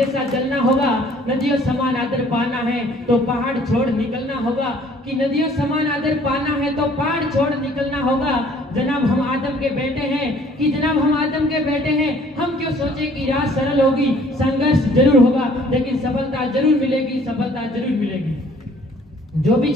जैसा जलना होगा, नदियों समान आदर पाना है तो पहाड़ छोड़ निकलना होगा, कि नदियों समान आदर पाना है तो पहाड़ छोड़ निकलना होगा। जनाब हम आदम के बेटे हैं, कि जनाब हम आदम के बेटे हैं, हम क्यों सोचे कि राह सरल होगी, संघर्ष जरूर होगा लेकिन सफलता जरूर मिलेगी, सफलता जरूर मिलेगी। जो भी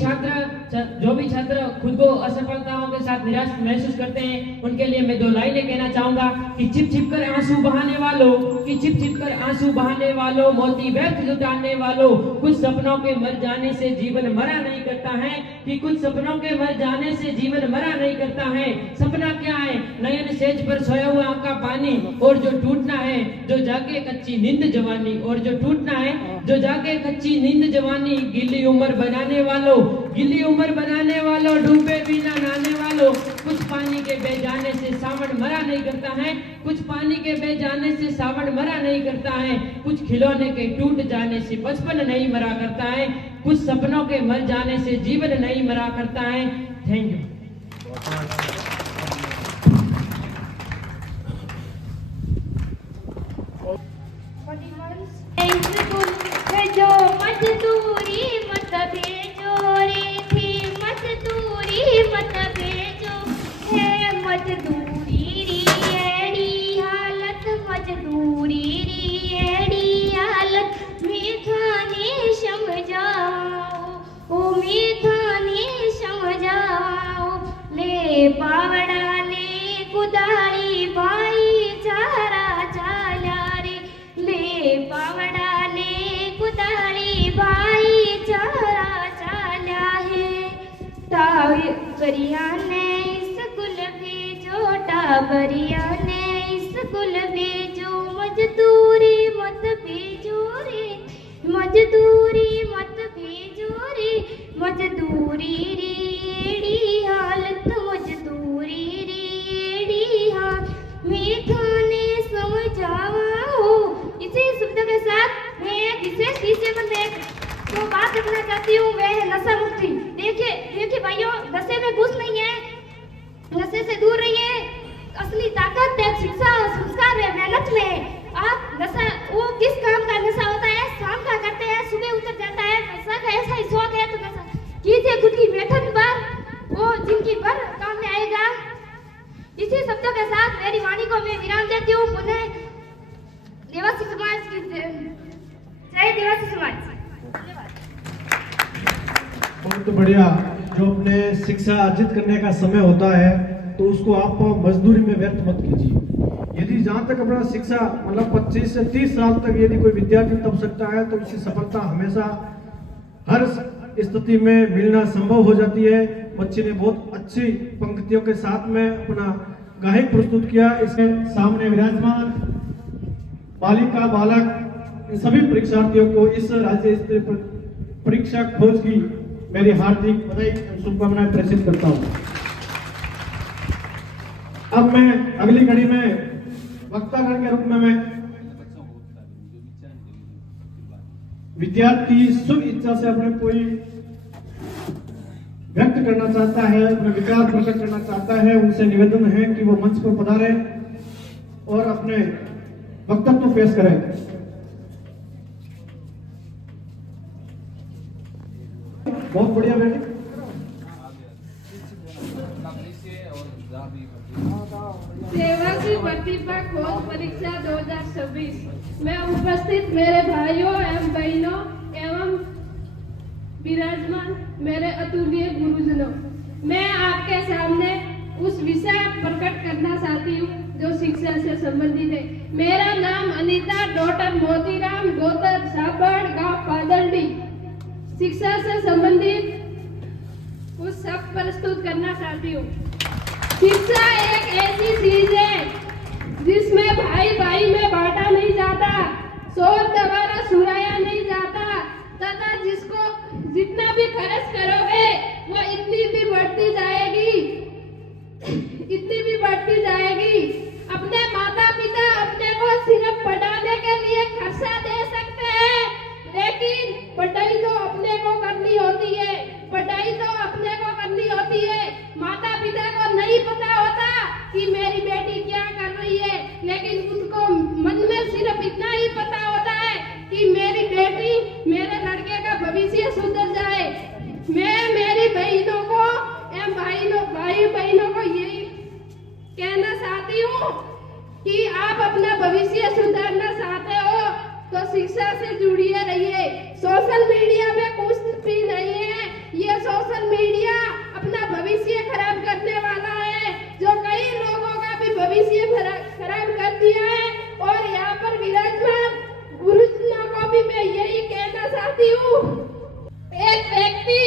छात्र खुद को असफलताओं के साथ निराश महसूस करते हैं, उनके लिए मैं 2 लाइनें कहना चाहूंगा कि छिप छिप कर आंसू बहाने वालों, कि छिप छिप कर आंसू बहाने वालों, मोती व्यर्थ लुटाने वालों, कुछ सपनों के मर जाने से जीवन मरा नहीं करता है, कि कुछ सपनों के मर जाने से जीवन मरा नहीं करता है। सपना क्या है? नयन सेज पर सोया हुआ आंख का पानी, और जो टूटना है जो जाके कच्ची नींद जवानी, और जो टूटना है जो जाके कच्ची नींद जवानी। गिली उम्र बनाने वालों, गिली उम्र बनाने वालों, डूबे बिना नहाने वालों, कुछ पानी के बह जाने से सावन मरा नहीं करता है, कुछ पानी के बह जाने से सावन मरा नहीं करता है, कुछ खिलौने के टूट जाने से बचपन नहीं मरा करता है, कुछ सपनों के मर जाने से जीवन नहीं मरा करता है। Thank you. जो मजदूरी मत भेजो रे थी, मजदूरी मत भेजो है, मजदूरी री एड़ी हालत, मजदूरी री एड़ी हालत, मीठाने समझाओ, ओ मीठाने समझाओ, ले पावड़ा ले कुदाई भाई चारा चाला रे, ले पावड़ा कुदारी भाई चारा चाला है। टाबरिया ने स्कूल भेजो, टाबरिया ने स्कूल भेजो, मजदूरी मत भेजो रे, मजदूरी मत भेजो रे, मजदूरी रेड़ी हालत, मजदूरी रेड़ी हाल, मीठाने समझाओ। इसी शब्द के साथ मैं एक विशेष विषय पर तो बात करना चाहती हूँ, वह है नशा मुक्ति। देखिए भाइयों, नशे में कुछ नहीं है, नशे से दूर रहिए। असली ताकत है शिक्षा और संस्कार है मेहनत में। आप नशा, वो किस काम का नशा होता है? शाम का करते हैं, सुबह उतर जाता है। नशा का ऐसा ही शौक है तो नशा कीजिए खुद की मेहनत पर, वो जिंदगी भर काम में आएगा। इसी शब्दों के साथ मेरी वाणी को मैं विराम देती हूँ। पुनः देवासी समाज की जय, देवासी समाज। बहुत बढ़िया। जो अपने शिक्षा अर्जित करने का समय होता है तो उसको आप मजदूरी में व्यर्थ मत कीजिए। यदि जहाँ तक अपना शिक्षा मतलब 25 से 30 साल तक यदि कोई विद्यार्थी तब सकता है तो इसकी सफलता हमेशा हर स्थिति में मिलना संभव हो जाती है। बच्चे ने बहुत अच्छी पंक्तियों के साथ में अपना गायक प्रस्तुत किया। इसके सामने विराजमान बालिका बालक इन सभी परीक्षार्थियों को इस राज्य स्तरीय परीक्षा खोज की मेरी हार्दिक बधाई और शुभकामनाएं प्रेषित करता हूं। अब मैं अगली कड़ी में वक्तागण के रूप में मैं विद्यार्थी शुभ इच्छा से अपने कोई व्यक्त करना चाहता है, अपने विचार प्रकट करना चाहता है, उनसे निवेदन है कि वो मंच पर पधारे और अपने वक्तव्य पेश करें। बहुत बढ़िया बेटी। सेवा की प्रतिभा खोज परीक्षा 2026 में उपस्थित मेरे भाइयों एवं बहनों एवं विराजमान मेरे अतुल्य गुरुजनों, मैं आपके सामने उस विषय प्रकट करना चाहती हूँ जो शिक्षा से संबंधित है। मेरा नाम अनीता डॉक्टर मोतीराम गोतर साबड़ गांव पादलडी। शिक्षा से संबंधित कुछ शब्द प्रस्तुत करना चाहती हूँ। शिक्षा एक ऐसी चीज है जिसमें भाई भाई में बांटा नहीं जाता, शोध द्वारा सुराया नहीं जाता तथा जिसको जितना भी खर्च करोगे वो इतनी भी बढ़ती जाएगी, इतनी भी बढ़ती जाएगी। अपने माता पिता अपने को सिर्फ पढ़ाने के लिए खर्चा दे सकते हैं, लेकिन पढ़ाई तो अपने को करनी होती है, पढ़ाई तो अपने को करनी होती है। माता पिता को नहीं पता होता कि मेरी बेटी क्या कर रही है, लेकिन उनको मन में सिर्फ इतना ही पता होता है भविष्य सुधारना चाहते हो तो शिक्षा से जुड़िए रहिए। सोशल मीडिया में कुछ भी नहीं है, ये सोशल मीडिया अपना भविष्य खराब करने वाला है, जो कई लोगों का भी भविष्य खराब कर दिया है। और यहाँ पर विराजमान गुरुजनों को भी मैं यही कहना चाहती हूँ, एक व्यक्ति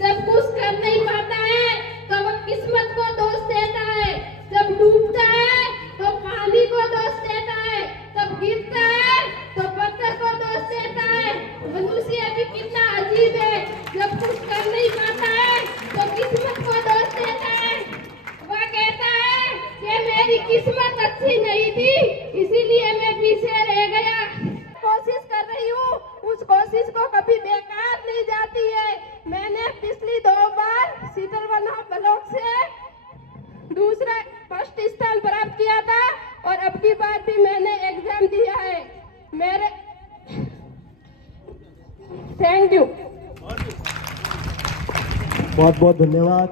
जब कुछ कर नहीं पाता है तो वह किस्मत को दोष देता है, जब डूबता है तो पानी को दोष देता है, तब गिरता है तो पत्थर को दोष देता है। मनुष्य भी कितना अजीब है, जब कुछ कर नहीं पाता है तो किस्मत को दोष देता है। वह कहता है कि मेरी किस्मत अच्छी नहीं थी इसीलिए मैं पीछे रह गया। कोशिश कर रही हूँ, उस कोशिश को कभी बेकार नहीं जाती है। मैंने पिछली 2 बार शीतलवना ब्लॉक से दूसरा फर्स्ट स्थान प्राप्त किया था और अब की बार भी मैंने एग्जाम दिया है। मेरे थैंक यू। बहुत बहुत धन्यवाद।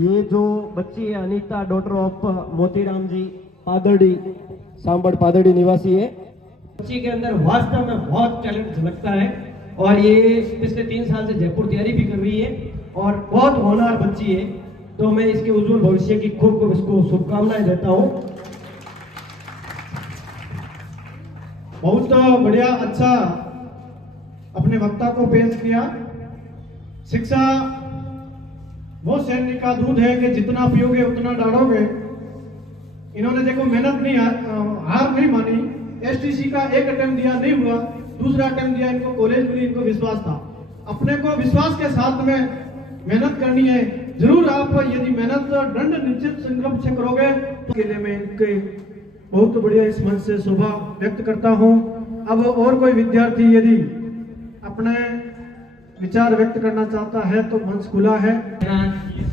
ये जो बच्ची है अनीता, डॉटर ऑफ मोतीराम जी, पादड़ी, सांबड़ पादड़ी निवासी है। बच्ची के अंदर वास्तव में बहुत टैलेंट झलकता है और ये पिछले 3 साल से जयपुर तैयारी भी कर रही है और बहुत होनहार बच्ची है। तो मैं इसके उज्जवल भविष्य की खूब इसको शुभकामनाएं देता हूँ। बहुत बढ़िया, अच्छा अपने वक्ता को पेश किया। शिक्षा वो सैनिक का दूध है कि जितना पियोगे उतना डालोगे। इन्होंने देखो मेहनत नहीं, हार नहीं मानी। एसटीसी का एक अटेम्प्ट दिया, नहीं हुआ, दूसरा अटेम्प्ट दिया, इनको कॉलेज मिली, इनको विश्वास था। अपने को विश्वास के साथ में मेहनत करनी है। जरूर आप यदि मेहनत दृढ़ निश्चित संकल्प से करोगे तो के लिए मैं इनके बहुत बढ़िया इस मंच से शोभा व्यक्त करता हूँ। अब और कोई विद्यार्थी यदि अपने विचार व्यक्त करना चाहता है तो मंच खुला है।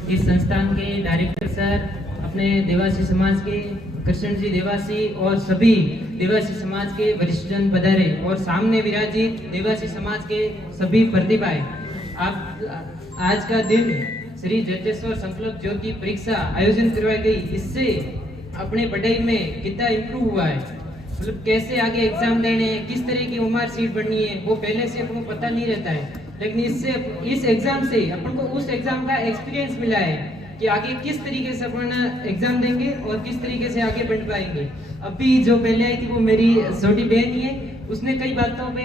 इस संस्थान के डायरेक्टर सर, अपने देवासी समाज के कृष्ण जी देवासी और सभी देवासी समाज के वरिष्ठजन पधारे और सामने विराजित देवासी समाज के सभी प्रतिभाएं। आप आज का दिन श्री जटेश्वर संकल्प ज्योति परीक्षा आयोजन करवाई गई, इससे अपने पढ़ाई में कितना इम्प्रूव हुआ है, मतलब कैसे आगे एग्जाम देने हैं, किस तरह की उम्र सीट बननी है, वो पहले से अपन को पता नहीं रहता है। लेकिन इससे इस एग्जाम से अपन को उस एग्जाम का एक्सपीरियंस मिला है कि आगे किस तरीके से अपन एग्जाम देंगे और किस तरीके से आगे बढ़ पाएंगे। अभी जो पहले आई थी वो मेरी छोटी बहन ही है, उसने कई बातों पे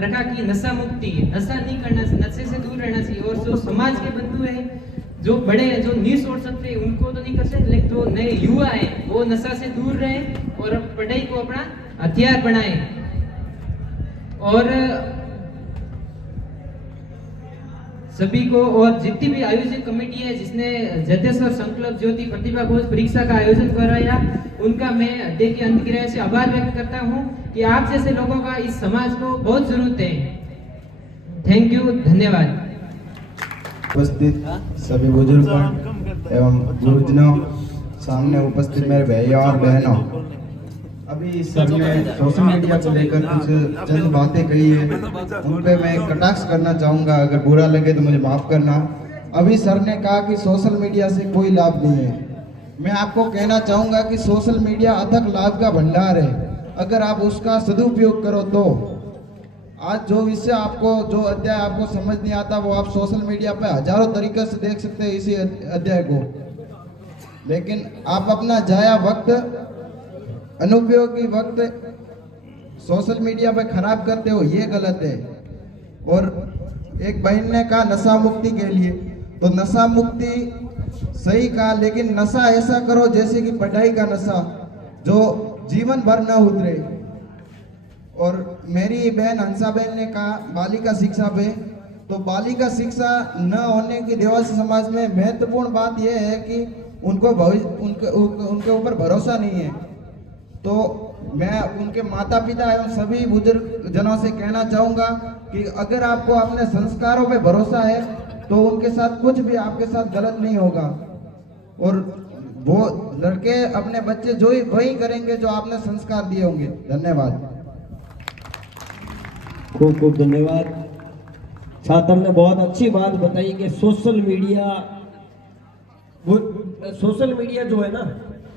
रखा कि नशा मुक्ति, नशा नहीं करना, नशे से दूर रहना चाहिए। और जो समाज के बंधु हैं, जो बड़े हैं, जो नहीं छोड़ सकते, उनको तो नहीं कर सकते, लेकिन जो नए युवा हैं वो नशा से दूर रहें और पढ़ाई को अपना हथियार बनाएं। और सभी को और जितनी भी आयोजक कमेटी है जिसने जटेश्वर संकल्प ज्योति प्रतिभा खोज परीक्षा का आयोजन कराया, उनका मैं अध्यक्ष की अंतर्क्रिया से आभार व्यक्त करता हूं कि आप जैसे लोगों का इस समाज को बहुत जरूरत है। थैंक यू, धन्यवाद। उपस्थित सभी बुजुर्ग एवं गुरुजनों, सामने उपस्थित मेरे भैया और बहनों, अभी सर ने सोशल मीडिया को लेकर कुछ चंद बातें कही है, उन पे मैं कटाक्ष करना चाहूँगा। अगर बुरा लगे तो मुझे माफ़ करना। अभी सर ने कहा कि सोशल मीडिया से कोई लाभ नहीं है। मैं आपको कहना चाहूँगा कि सोशल मीडिया अथक लाभ का भंडार है, अगर आप उसका सदुपयोग करो तो। आज जो विषय आपको, जो अध्याय आपको समझ नहीं आता, वो आप सोशल मीडिया पे हजारों तरीके से देख सकते हैं इसी अध्याय को। लेकिन आप अपना जाया वक्त, अनुपयोगी वक्त सोशल मीडिया पे खराब करते हो, ये गलत है। और एक बहन ने कहा नशा मुक्ति के लिए, तो नशा मुक्ति सही कहा, लेकिन नशा ऐसा करो जैसे कि पढ़ाई का नशा, जो जीवन भर न उतरे। और मेरी बहन हंसा बहन ने कहा बालिका शिक्षा पे, तो बालिका शिक्षा न होने की देवासी समाज में महत्वपूर्ण बात यह है कि उनको उनके ऊपर भरोसा नहीं है। तो मैं उनके माता पिता एवं सभी बुजुर्ग जनों से कहना चाहूँगा कि अगर आपको अपने संस्कारों पे भरोसा है तो उनके साथ कुछ भी आपके साथ गलत नहीं होगा। और वो लड़के अपने बच्चे जो ही वही करेंगे जो आपने संस्कार दिए होंगे। धन्यवाद। खूब खूब धन्यवाद। छात्र ने बहुत अच्छी बात बताई कि सोशल मीडिया जो है ना,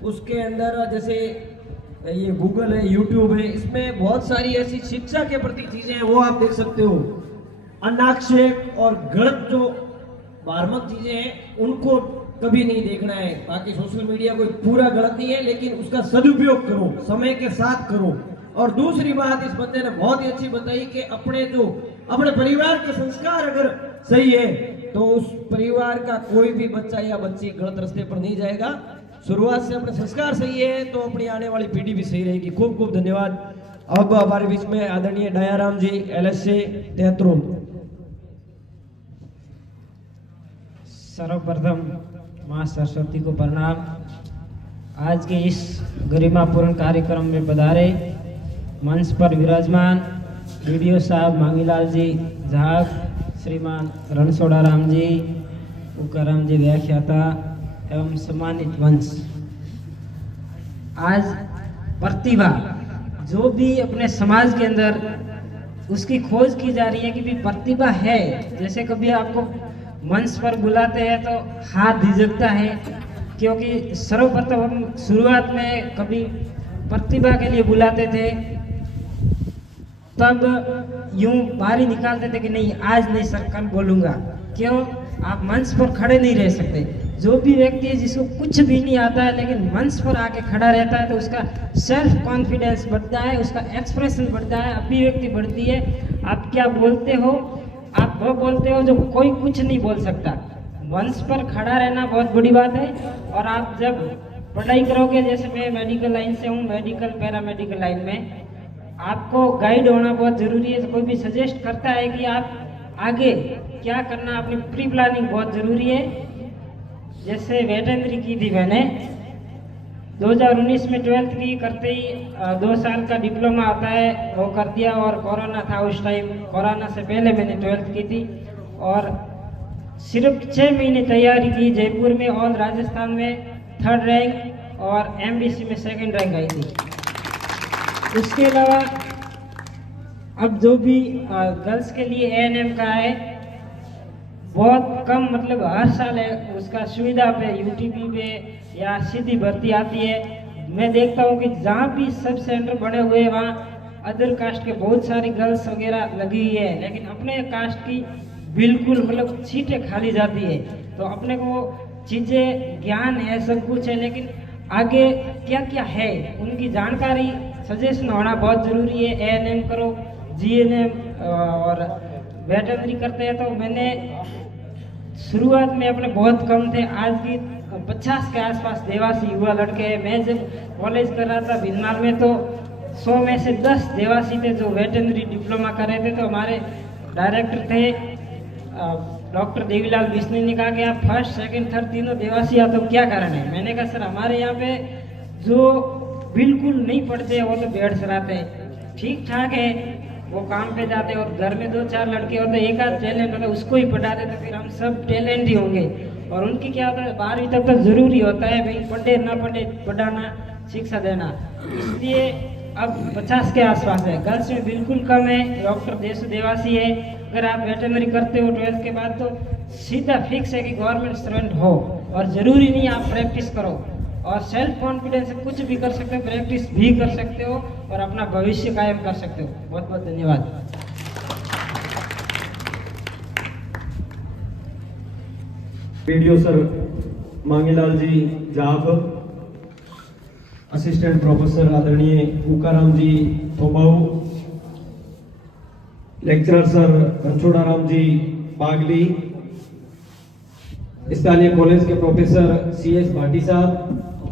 उसके अंदर जैसे ये गूगल है, यूट्यूब है, इसमें बहुत सारी ऐसी शिक्षा के प्रति चीजें हैं, वो आप देख सकते हो। अनाक्षेप और गलत जो मार्मिक चीजें हैं उनको कभी नहीं देखना है। बाकी सोशल मीडिया कोई पूरा गलत नहीं है, लेकिन उसका सदुपयोग करो, समय के साथ करो। और दूसरी बात इस बंदे ने बहुत ही अच्छी बताई कि अपने परिवार के संस्कार अगर सही है तो उस परिवार का कोई भी बच्चा या बच्ची गलत रास्ते पर नहीं जाएगा। शुरुआत से अपने संस्कार सही है तो अपनी आने वाली पीढ़ी भी सही रहेगी। खूब खूब धन्यवाद। अब हमारे बीच में आदरणीय दयाराम जी, LSA तेहत्रों। सर्वप्रथम माँ सरस्वती को प्रणाम। आज के इस गरिमापूर्ण कार्यक्रम में पधारे मंच पर विराजमान वीडियो साहब मांगीलाल जी झाग, श्रीमान रणछोड़ा राम जी, उकाराम जी व्याख्याता एवं सम्मानित वंश। आज प्रतिभा जो भी अपने समाज के अंदर उसकी खोज की जा रही है कि भी प्रतिभा है। जैसे कभी आपको मंच पर बुलाते हैं तो हाथ झिझकता है, क्योंकि सर्वप्रथम हम शुरुआत में कभी प्रतिभा के लिए बुलाते थे तब यूं बारी निकालते थे कि नहीं आज नहीं सर कल बोलूँगा। क्यों? आप मंच पर खड़े नहीं रह सकते। जो भी व्यक्ति है जिसको कुछ भी नहीं आता है लेकिन मंच पर आके खड़ा रहता है तो उसका सेल्फ कॉन्फिडेंस बढ़ता है, उसका एक्सप्रेशन बढ़ता है, अभिव्यक्ति बढ़ती है। आप क्या बोलते हो, आप वो बोलते हो जो कोई कुछ नहीं बोल सकता। मंच पर खड़ा रहना बहुत बड़ी बात है। और आप जब पढ़ाई करोगे, जैसे मैं मेडिकल लाइन से हूँ, मेडिकल पैरामेडिकल लाइन में, आपको गाइड होना बहुत ज़रूरी है। कोई भी सजेस्ट करता है कि आप आगे क्या करना, अपनी प्री प्लानिंग बहुत ज़रूरी है। जैसे वेटरनरी की थी मैंने 2019 में 12th की करते ही 2 साल का डिप्लोमा आता है वो कर दिया। और कोरोना था उस टाइम, कोरोना से पहले मैंने 12th की थी और सिर्फ 6 महीने तैयारी की। जयपुर में ऑल राजस्थान में 3rd रैंक और MBC में 2nd रैंक आई थी। उसके अलावा अब जो भी गर्ल्स के लिए ANM का है बहुत कम, मतलब हर साल है उसका सुविधा पे UTP पे या सीधी भर्ती आती है। मैं देखता हूँ कि जहाँ भी सब सेंटर बने हुए हैं वहाँ अदर कास्ट के बहुत सारी गर्ल्स वगैरह लगी हुई है, लेकिन अपने कास्ट की बिल्कुल मतलब सीटें खाली जाती है। तो अपने को चीज़ें ज्ञान है, सब कुछ है, लेकिन आगे क्या क्या है उनकी जानकारी सजेशन होना बहुत ज़रूरी है। ANM करो, GNM और वेटरनरी करते हैं। तो मैंने शुरुआत में अपने बहुत कम थे, आज भी 50 के आसपास देवासी युवा लड़के हैं। मैं जब कॉलेज कर रहा था भिन्नमाल में तो 100 में से 10 देवासी थे जो वेटरनरी डिप्लोमा कर रहे थे। तो हमारे डायरेक्टर थे डॉक्टर देवीलाल बिश्नोई ने कहा कि आप 1st, 2nd, 3rd तीनों देवासी आ तो क्या कारण है। मैंने कहा सर हमारे यहाँ पे जो बिल्कुल नहीं पढ़ते वो तो बेड सराते हैं, ठीक ठाक है वो काम पे जाते और घर में 2-4 लड़के होते, एक आध टैलेंट होता उसको ही पढ़ाते तो फिर हम सब टैलेंट ही होंगे। और उनकी क्या होता है 12वीं तक तो जरूरी होता है भाई, पढ़े ना पढ़े पढ़ाना, शिक्षा देना। इसलिए अब 50 के आसपास है। गर्ल्स में बिल्कुल कम है। डॉक्टर देशु देवासी है। अगर आप वेटरनरी करते हो 12th के बाद तो सीधा फिक्स है कि गवर्नमेंट स्टूडेंट हो। और ज़रूरी नहीं आप प्रैक्टिस करो और सेल्फ कॉन्फिडेंस से कुछ भी कर सकते हो, प्रैक्टिस भी कर सकते हो और अपना भविष्य कायम कर सकते हो। बहुत बहुत धन्यवाद। वीडियो सर मांगीलाल जी जाप, असिस्टेंट प्रोफेसर आदरणीय उकाराम जी थोबाऊ, लेक्चरर सर रणछोड़ा राम जी बागली, स्थानीय कॉलेज के प्रोफेसर CS भाटी साहब,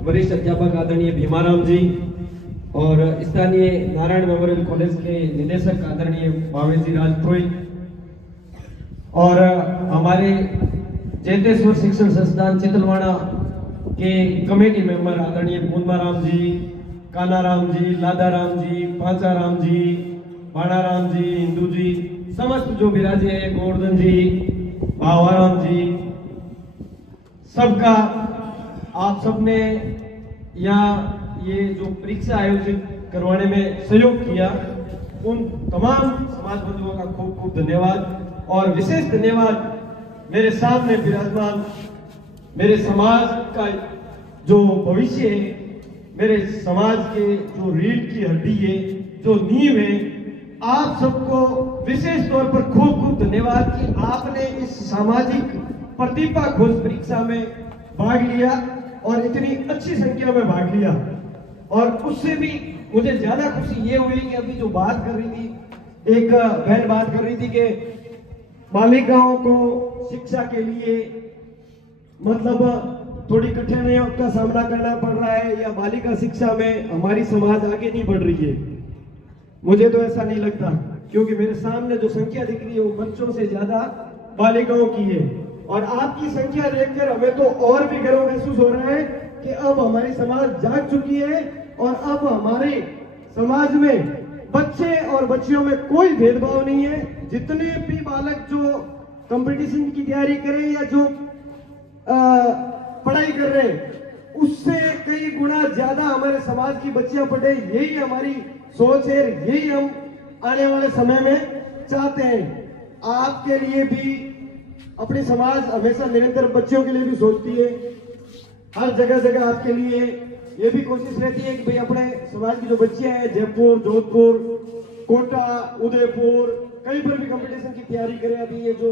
वरिष्ठ अध्यापक आदरणीय भीमाराम जी और स्थानीय नारायण मेमोरियल कॉलेज के निदेशक आदरणीय भावेश जी राजपुरोहित और हमारे चैतेश्वर शिक्षण संस्थान चितलवाड़ा के कमेटी मेंबर आदरणीय पूर्णाराम जी, कानाराम जी, लादाराम जी, पांचाराम जी, बाणाराम जी, इंदू जी, समस्त जो विराजे हैं, गोवर्धन जी, भावाराम जी, सबका आप सबने यहाँ ये जो परीक्षा आयोजित करवाने में सहयोग किया, उन तमाम समाज बंधुओं का खूब खूब धन्यवाद। और विशेष धन्यवाद मेरे सामने विराजमान मेरे समाज का जो भविष्य है मेरे समाज के जो रीढ़ की हड्डी है, जो नींव है, आप सबको विशेष तौर पर खूब खूब धन्यवाद कि आपने इस सामाजिक प्रतिभा खोज परीक्षा में भाग लिया और इतनी अच्छी संख्या में भाग लिया। और उससे भी मुझे ज्यादा खुशी ये हुई कि अभी जो बात कर रही थी, एक बहन बात कर रही थी कि बालिकाओं को शिक्षा के लिए मतलब थोड़ी कठिनाइयों का सामना करना पड़ रहा है, या बालिका शिक्षा में हमारी समाज आगे नहीं बढ़ रही है। मुझे तो ऐसा नहीं लगता, क्योंकि मेरे सामने जो संख्या दिख रही है वो बच्चों से ज्यादा बालिकाओं की है। और आपकी संख्या देखकर हमें तो और भी गर्व महसूस हो रहा है कि अब हमारी समाज जाग चुकी है और अब हमारे समाज में बच्चे और बच्चियों में कोई भेदभाव नहीं है। जितने भी बालक जो कंपटीशन की तैयारी करें या जो पढ़ाई कर रहे हैं, उससे कई गुना ज्यादा हमारे समाज की बच्चियां पढ़े, यही हमारी सोच है, यही हम आने वाले समय में चाहते हैं। आपके लिए भी अपनी समाज हमेशा निरंतर बच्चों के लिए भी सोचती है, हर जगह जगह आपके लिए ये भी कोशिश रहती है कि भाई अपने समाज की जो बच्चियां हैं जयपुर, जोधपुर, कोटा, उदयपुर, कहीं पर भी कंपटीशन की तैयारी करें। अभी ये जो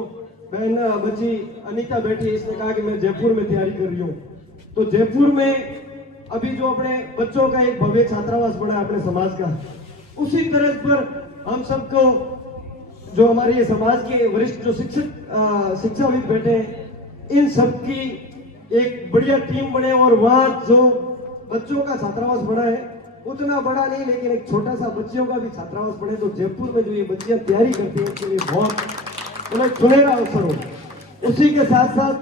बहन बच्ची अनीता बैठी है, इसने कहा कि मैं जयपुर में तैयारी कर रही हूँ, तो जयपुर में अभी जो अपने बच्चों का एक भव्य छात्रावास बना है अपने समाज का, उसी तरह पर हम सबको जो हमारे ये समाज के वरिष्ठ जो शिक्षाविद बैठे हैं, इन सबकी एक बढ़िया टीम बने और वहाँ जो बच्चों का छात्रावास बना है, उतना बड़ा नहीं लेकिन एक छोटा सा बच्चियों का भी छात्रावास बने, तो जयपुर में जो ये बच्चियां तैयारी करती हैं उसके लिए बहुत उन्हें सुनहरा अवसर हो। उसी के साथ साथ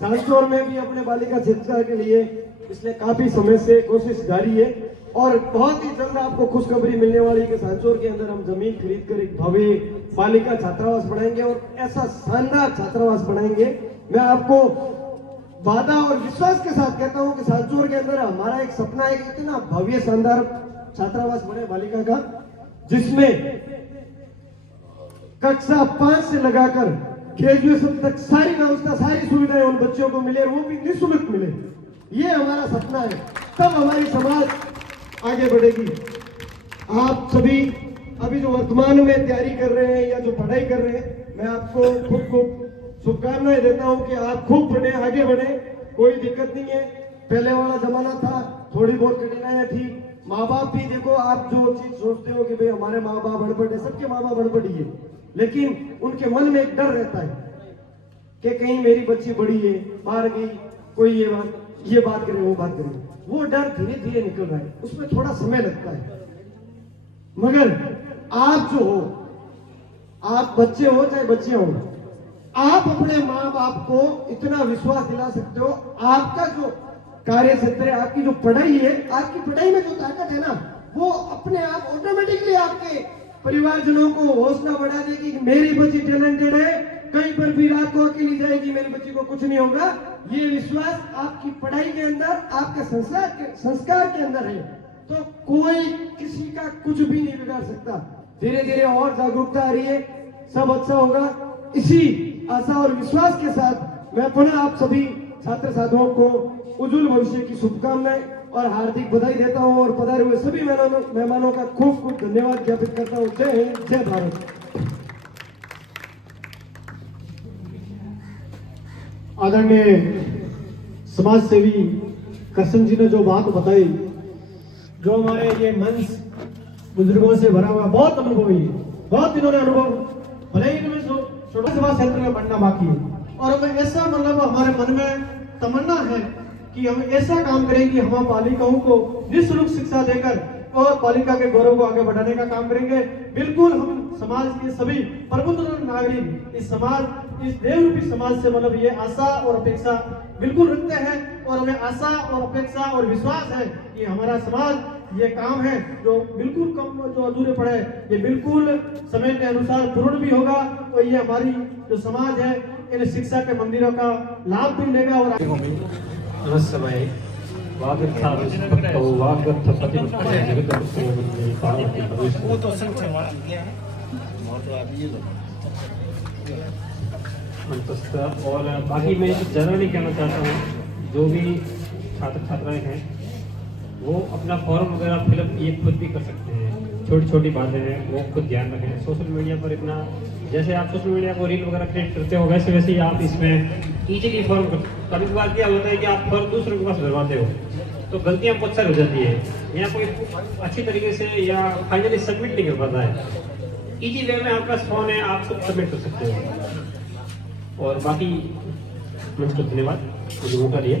सांसौर में भी अपने बालिका शिक्षा के लिए पिछले काफी समय से कोशिश जारी है और बहुत ही जल्द आपको खुशखबरी मिलने वाली है कि सांसौर के अंदर हम जमीन खरीद कर एक भव्य बालिका छात्रावास बनाएंगे और ऐसा शानदार छात्रावास बनाएंगे। मैं आपको वादा और विश्वास के साथ कहता हूं कि सांसौर के अंदर हमारा एक सपना है कि इतना भव्य शानदार छात्रावास बने बालिका का, जिसमें कक्षा 5 से लगाकर ग्रेजुएशन तक सारी व्यवस्था, सारी सुविधाएं उन बच्चों को मिले, वो भी निःशुल्क मिले। ये हमारा सपना है, तब हमारी समाज आगे बढ़ेगी। आप सभी अभी जो वर्तमान में तैयारी कर रहे हैं या जो पढ़ाई कर रहे हैं, मैं आपको खूब शुभकामनाएं देता हूं कि आप खूब पढ़े, आगे बढ़े, कोई दिक्कत नहीं है। पहले वाला जमाना था, थोड़ी बहुत कठिनाइयां थी, माँ बाप भी देखो, आप जो चीज सोचते हो कि भाई हमारे माँ बाप अनपढ़ है, सबके माँ बाप अनपढ़ ही है, लेकिन उनके मन में एक डर रहता है कि कहीं मेरी बच्ची बड़ी है, बाहर गई, कोई ये बात करे, वो बात करे, वो डर धीरे धीरे निकल रहा है, उसमें थोड़ा समय लगता है। मगर आप जो हो, आप बच्चे हो चाहे बच्चियां हो, आप अपने माँ बाप को इतना विश्वास दिला सकते हो। आपका जो कार्य क्षेत्र है, आपकी जो पढ़ाई है, आपकी पढ़ाई में जो ताकत है ना, वो अपने आप ऑटोमेटिकली आपके परिवारजनों को हौसला बढ़ा देगी कि मेरी बच्ची टैलेंटेड है, कहीं पर भी रात को अकेली जाएगी, मेरी बच्ची को कुछ नहीं होगा। ये विश्वास आपकी पढ़ाई के अंदर, आपके संस्कार के अंदर है, तो कोई किसी का कुछ भी नहीं बिगाड़ सकता। धीरे धीरे और जागरूकता आ रही है, सब अच्छा होगा। इसी आशा और विश्वास के साथ मैं पुनः आप सभी छात्र साथियों को उज्जवल भविष्य की शुभकामनाएं और हार्दिक बधाई देता हूं और पधारे हुए सभी मेहमानों का खूब खूब धन्यवाद ज्ञापित करता हूं। जय हिंद, जय भारत। आदरणीय समाज सेवी करसन जी ने जो बात बताई, जो हमारे ये मंच बुजुर्गों से भरा हुआ, बहुत अनुभवी, बहुत इन्होंने अनुभव, भले ही इनमें छोटा सभा क्षेत्र में पढ़ना बाकी है, और हमें ऐसा मतलब हमारे मन में तमन्ना है कि हम ऐसा काम करेंगे, हम बालिकाओं को निःशुल्क शिक्षा देकर और बालिका के गौरव को आगे बढ़ाने का काम करेंगे। बिल्कुल हम समाज के सभी प्रबुद्ध नागरिक इस समाज, इस देवरूपी समाज से मतलब ये आशा और अपेक्षा बिल्कुल रखते हैं, और हमें आशा और अपेक्षा और विश्वास है कि हमारा समाज ये काम है जो बिल्कुल कम, जो अधूरे पड़े, ये बिल्कुल समय के अनुसार पूर्ण भी होगा, और ये हमारी जो समाज है इन शिक्षा के मंदिरों का लाभ भी लेगा। और नमस्ते वागर्थाविष्पत्तौ वागर्थपतिपत्तौ जगतपत्तौ वन्दे पार्वती परमेश्वरी। वो तो संख्या वाला गया है, वो तो अभी ये और बाकी मैं ज़रा नहीं कहना चाहता हूँ, जो भी छात्र छात्राएं हैं वो अपना फॉर्म वगैरह फिलअप ये खुद भी कर सकते हैं। छोटी छोटी बातें हैं वो खुद ध्यान रखें। सोशल मीडिया पर इतना, जैसे आप सोशल मीडिया को रील वगैरह क्रिएट करते हो वैसे वैसे ही आप इसमें इजीली फॉर्म कर। कभी कभार क्या होता है कि आप फॉर्म दूसरों के पास भरवाते हो तो गलतियाँ बहुत सारी हो जाती है, या कोई अच्छी तरीके से या फाइनली सबमिट नहीं कर पाता है। इजी वे में आपके पास फोन है, आप खुद सबमिट कर सकते हो। और बाकी मुझको धन्यवाद मुझे मौका दिया।